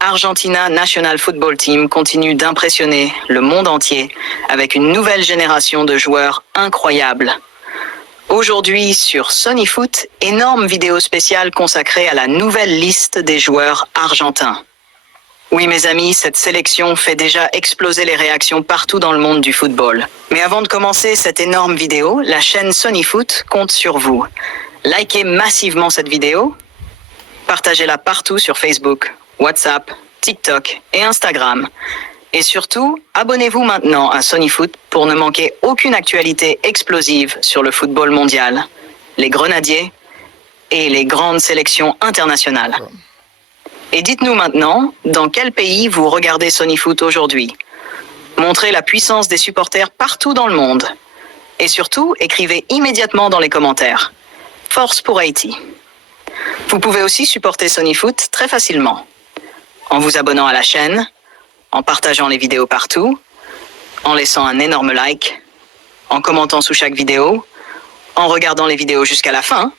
Argentina National Football Team continue d'impressionner le monde entier avec une nouvelle génération de joueurs incroyables. Aujourd'hui sur Sony Foot, énorme vidéo spéciale consacrée à la nouvelle liste des joueurs argentins. Oui mes amis, cette sélection fait déjà exploser les réactions partout dans le monde du football. Mais avant de commencer cette énorme vidéo, la chaîne Sony Foot compte sur vous. Likez massivement cette vidéo, partagez-la partout sur Facebook, WhatsApp, TikTok et Instagram. Et surtout, abonnez-vous maintenant à Sony Foot pour ne manquer aucune actualité explosive sur le football mondial, les grenadiers et les grandes sélections internationales. Et dites-nous maintenant, dans quel pays vous regardez Sony Foot aujourd'hui? Montrez la puissance des supporters partout dans le monde. Et surtout, écrivez immédiatement dans les commentaires. Force pour Haïti. Vous pouvez aussi supporter Sony Foot très facilement. En vous abonnant à la chaîne, en partageant les vidéos partout, en laissant un énorme like, en commentant sous chaque vidéo, en regardant les vidéos jusqu'à la fin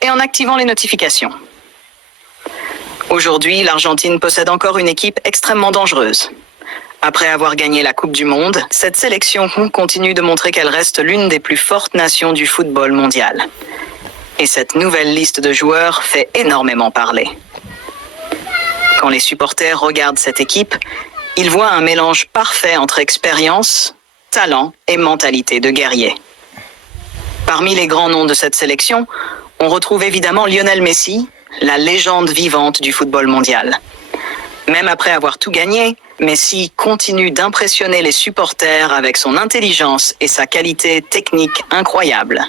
et en activant les notifications. Aujourd'hui, l'Argentine possède encore une équipe extrêmement dangereuse. Après avoir gagné la Coupe du Monde, cette sélection continue de montrer qu'elle reste l'une des plus fortes nations du football mondial. Et cette nouvelle liste de joueurs fait énormément parler. Quand les supporters regardent cette équipe, ils voient un mélange parfait entre expérience, talent et mentalité de guerrier. Parmi les grands noms de cette sélection, on retrouve évidemment Lionel Messi, la légende vivante du football mondial. Même après avoir tout gagné, Messi continue d'impressionner les supporters avec son intelligence et sa qualité technique incroyable.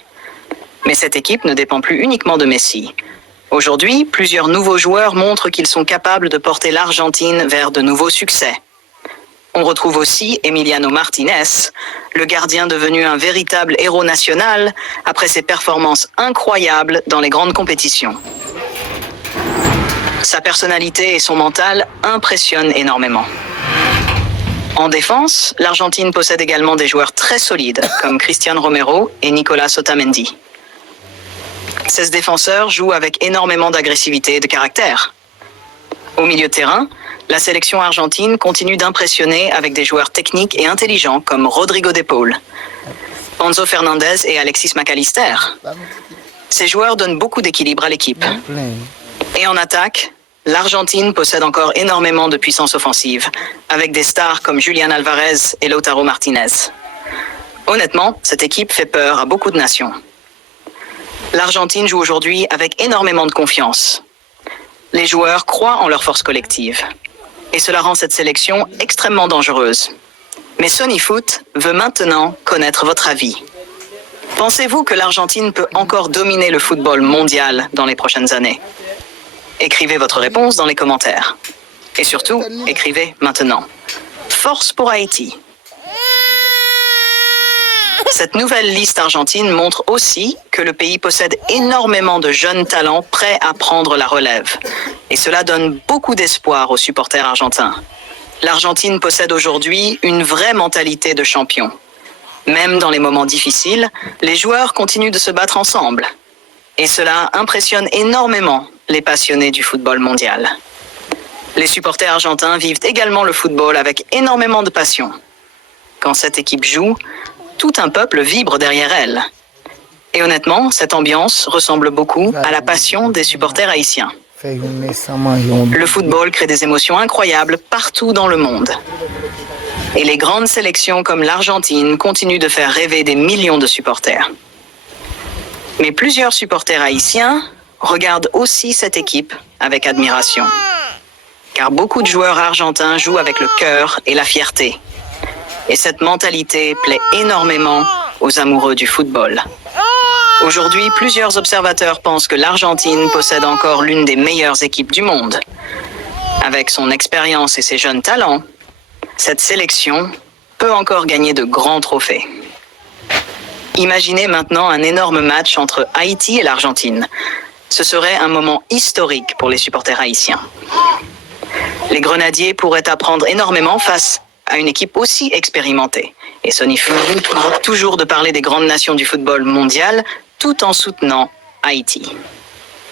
Mais cette équipe ne dépend plus uniquement de Messi. Aujourd'hui, plusieurs nouveaux joueurs montrent qu'ils sont capables de porter l'Argentine vers de nouveaux succès. On retrouve aussi Emiliano Martinez, le gardien devenu un véritable héros national après ses performances incroyables dans les grandes compétitions. Sa personnalité et son mental impressionnent énormément. En défense, l'Argentine possède également des joueurs très solides comme Cristian Romero et Nicolas Otamendi. Ces défenseurs jouent avec énormément d'agressivité et de caractère. Au milieu de terrain, la sélection argentine continue d'impressionner avec des joueurs techniques et intelligents comme Rodrigo de Paul, Enzo Fernandez et Alexis McAllister. Ces joueurs donnent beaucoup d'équilibre à l'équipe. Et en attaque, l'Argentine possède encore énormément de puissance offensive, avec des stars comme Julián Alvarez et Lautaro Martinez. Honnêtement, cette équipe fait peur à beaucoup de nations. L'Argentine joue aujourd'hui avec énormément de confiance. Les joueurs croient en leur force collective. Et cela rend cette sélection extrêmement dangereuse. Mais Sony Foot veut maintenant connaître votre avis. Pensez-vous que l'Argentine peut encore dominer le football mondial dans les prochaines années? Écrivez votre réponse dans les commentaires. Et surtout, écrivez maintenant. Force pour Haïti. Cette nouvelle liste argentine montre aussi que le pays possède énormément de jeunes talents prêts à prendre la relève. Et cela donne beaucoup d'espoir aux supporters argentins. L'Argentine possède aujourd'hui une vraie mentalité de champion. Même dans les moments difficiles, les joueurs continuent de se battre ensemble. Et cela impressionne énormément les passionnés du football mondial. Les supporters argentins vivent également le football avec énormément de passion. Quand cette équipe joue, tout un peuple vibre derrière elle. Et honnêtement, cette ambiance ressemble beaucoup à la passion des supporters haïtiens. Le football crée des émotions incroyables partout dans le monde. Et les grandes sélections comme l'Argentine continuent de faire rêver des millions de supporters. Mais plusieurs supporters haïtiens regardent aussi cette équipe avec admiration. Car beaucoup de joueurs argentins jouent avec le cœur et la fierté. Et cette mentalité plaît énormément aux amoureux du football. Aujourd'hui, plusieurs observateurs pensent que l'Argentine possède encore l'une des meilleures équipes du monde. Avec son expérience et ses jeunes talents, cette sélection peut encore gagner de grands trophées. Imaginez maintenant un énorme match entre Haïti et l'Argentine. Ce serait un moment historique pour les supporters haïtiens. Les Grenadiers pourraient apprendre énormément face à une équipe aussi expérimentée. Et Sony Foot tente toujours de parler des grandes nations du football mondial tout en soutenant Haïti.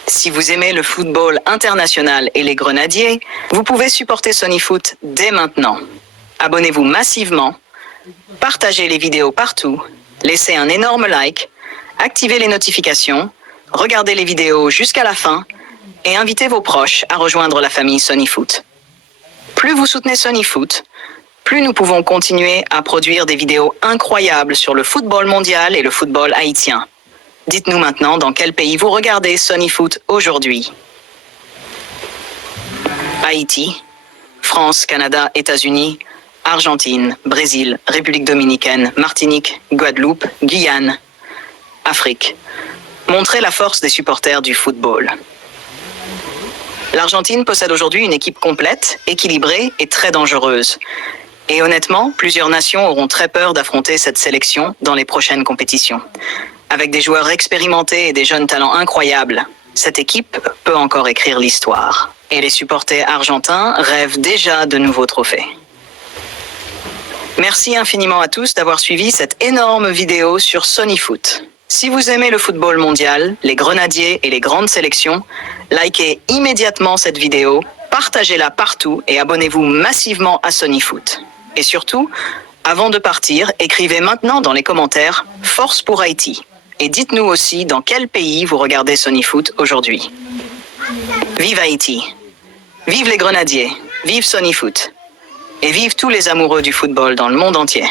Si vous aimez le football international et les Grenadiers, vous pouvez supporter Sonyfoot dès maintenant. Abonnez-vous massivement, partagez les vidéos partout, laissez un énorme like, activez les notifications, regardez les vidéos jusqu'à la fin et invitez vos proches à rejoindre la famille Sonyfoot. Plus vous soutenez Sonyfoot, plus nous pouvons continuer à produire des vidéos incroyables sur le football mondial et le football haïtien. Dites-nous maintenant dans quel pays vous regardez Sonyfoot aujourd'hui. Haïti, France, Canada, États-Unis, Argentine, Brésil, République dominicaine, Martinique, Guadeloupe, Guyane, Afrique. Montrez la force des supporters du football. L'Argentine possède aujourd'hui une équipe complète, équilibrée et très dangereuse. Et honnêtement, plusieurs nations auront très peur d'affronter cette sélection dans les prochaines compétitions. Avec des joueurs expérimentés et des jeunes talents incroyables, cette équipe peut encore écrire l'histoire. Et les supporters argentins rêvent déjà de nouveaux trophées. Merci infiniment à tous d'avoir suivi cette énorme vidéo sur Sonyfoot. Si vous aimez le football mondial, les Grenadiers et les grandes sélections, likez immédiatement cette vidéo, partagez-la partout et abonnez-vous massivement à Sonyfoot. Et surtout, avant de partir, écrivez maintenant dans les commentaires « Force pour Haïti ». Et dites-nous aussi dans quel pays vous regardez Sonyfoot aujourd'hui. Vive Haïti! Vive les Grenadiers! Vive Sonyfoot! Et vive tous les amoureux du football dans le monde entier!